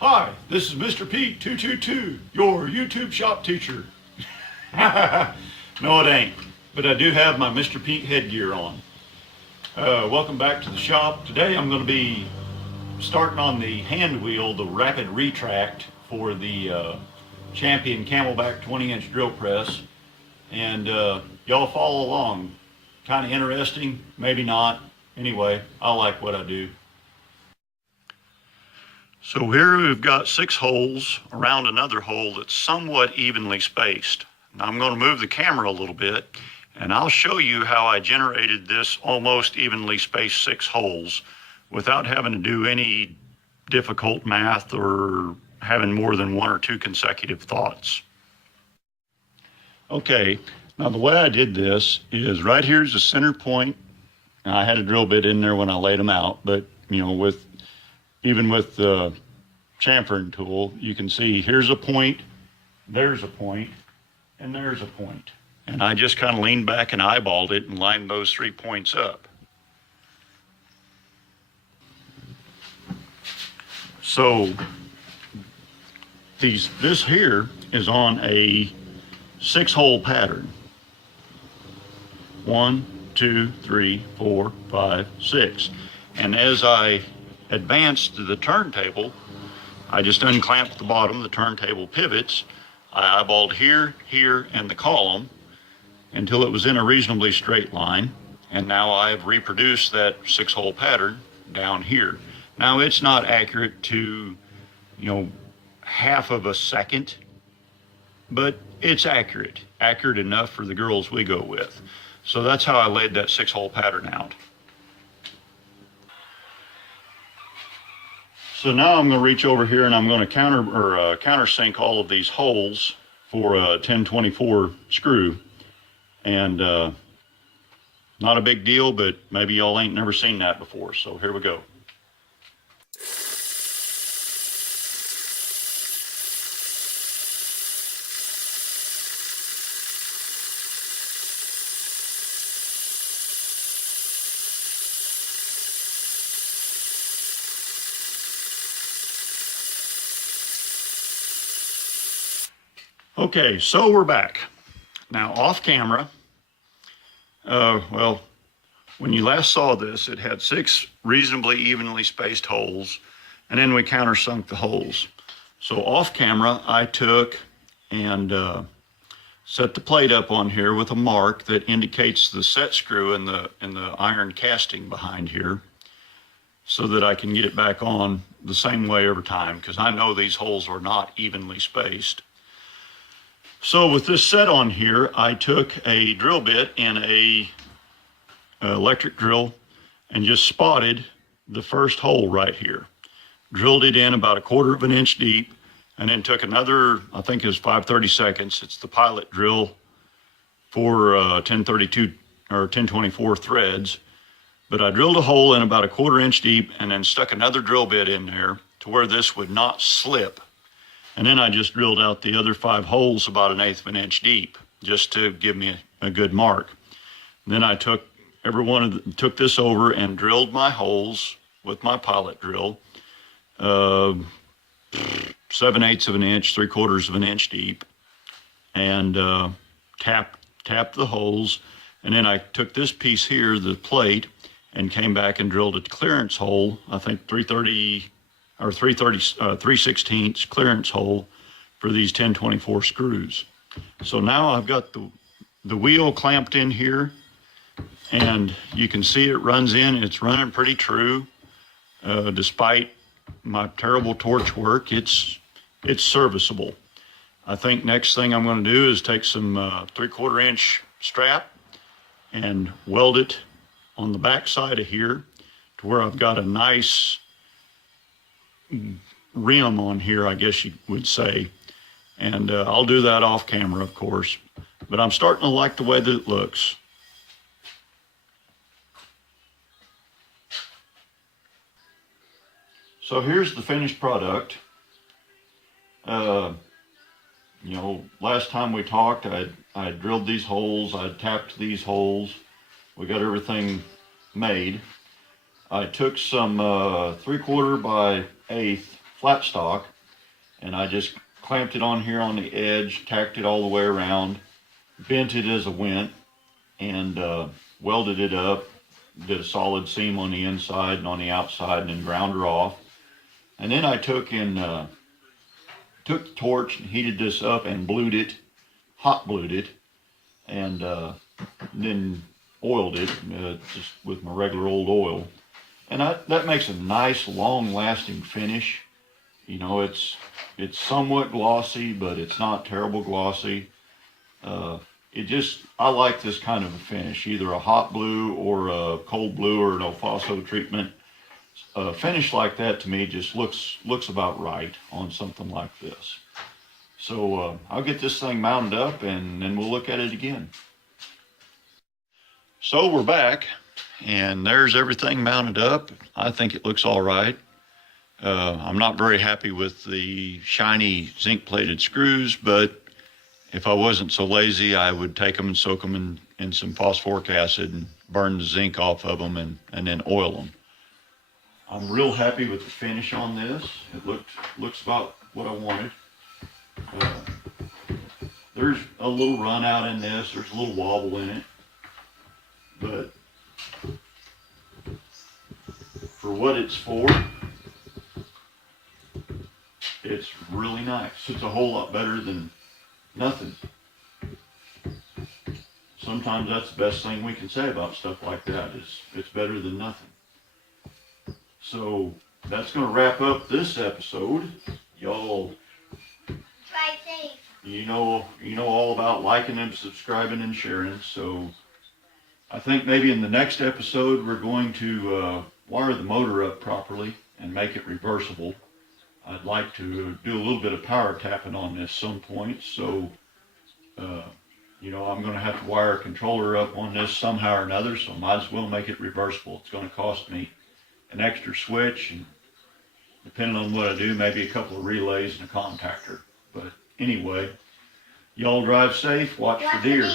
Hi, this is Mr. Pete 222, your YouTube shop teacher. No, it ain't, but I do have my Mr. Pete headgear on. Welcome back to the shop. Today I'm going to be starting on the hand wheel, the rapid retract for the Champion Camelback 20-inch drill press. And y'all follow along. Kind of interesting, maybe not. Anyway, I like what I do. So here we've got 6 holes around another hole that's somewhat evenly spaced. Now I'm going to move the camera a little bit and I'll show you how I generated this almost evenly spaced 6 holes without having to do any difficult math or having more than 1 or 2 consecutive thoughts. Okay, now the way I did this is right here's the center point. Now, I had a drill bit in there when I laid them out, but you know, even with the chamfering tool, you can see here's a point, there's a point, and there's a point. And I just kind of leaned back and eyeballed it and lined those 3 points up. So this here is on a 6-hole pattern. 1, 2, 3, 4, 5, 6. And as I advanced to the turntable, I just unclamped the bottom, the turntable pivots. I eyeballed here, here, and the column until it was in a reasonably straight line. And now I've reproduced that 6-hole pattern down here. Now it's not accurate to, you know, half of a second, but it's accurate enough for the girls we go with. So that's how I laid that 6-hole pattern out. So now I'm going to reach over here and I'm going to countersink all of these holes for a 1024 screw. And not a big deal, but maybe y'all ain't never seen that before. So here we go. Okay, so we're back. Now off camera, well, when you last saw this, it had 6 reasonably evenly spaced holes, and then we countersunk the holes. So off camera, I took and set the plate up on here with a mark that indicates the set screw in the iron casting behind here, so that I can get it back on the same way every time, because I know these holes are not evenly spaced. So with this set on here, I took a drill bit and a electric drill and just spotted the first hole right here. Drilled it in about 1/4 of an inch deep, and then took another, I think it was 5/32. It's the pilot drill for 1032 or 1024 threads. But I drilled a hole in about 1/4 inch deep and then stuck another drill bit in there to where this would not slip. And then I just drilled out the other 5 holes about 1/8 of an inch deep, just to give me a good mark. And then I took took this over and drilled my holes with my pilot drill, 7/8 of an inch, 3/4 of an inch deep, and tapped the holes. And then I took this piece here, the plate, and came back and drilled a clearance hole, I think 3/16 clearance hole for these 1024 screws. So now I've got the wheel clamped in here, and you can see it runs in. It's running pretty true. Despite my terrible torch work, it's serviceable. I think next thing I'm going to do is take some 3/4 inch strap and weld it on the back side of here to where I've got a nice rim on here, I guess you would say. And I'll do that off camera, of course. But I'm starting to like the way that it looks. So here's the finished product. You know, last time we talked, I drilled these holes, I tapped these holes. We got everything made. I took some 3/4 by 1/8 flat stock, and I just clamped it on here on the edge, tacked it all the way around, bent it as I went, and welded it up, did a solid seam on the inside and on the outside, and then ground her off. And then I took the torch and heated this up and blued it, hot blued it, and then oiled it just with my regular old oil. And that makes a nice, long-lasting finish. You know, it's somewhat glossy, but it's not terrible glossy. I like this kind of a finish, either a hot blue or a cold blue or an El Paso treatment. A finish like that to me just looks about right on something like this. So I'll get this thing mounted up and then we'll look at it again. So we're back, and there's everything mounted up. I think it looks all right. I'm not very happy with the shiny zinc-plated screws, but if I wasn't so lazy, I would take them and soak them in some phosphoric acid and burn the zinc off of them and then oil them. I'm real happy with the finish on this. It looks about what I wanted. There's a little run out in this. There's a little wobble in it. But for what it's for, it's really nice. It's a whole lot better than nothing. Sometimes that's the best thing we can say about stuff like that, is it's better than nothing. So that's going to wrap up this episode. Y'all, you know all about liking and subscribing and sharing. So I think maybe in the next episode we're going to wire the motor up properly and make it reversible. I'd like to do a little bit of power tapping on this some point. So I'm going to have to wire a controller up on this somehow or another. So I might as well make it reversible. It's going to cost me an extra switch, and depending on what I do, maybe a couple of relays and a contactor. But anyway, y'all drive safe, watch for deer.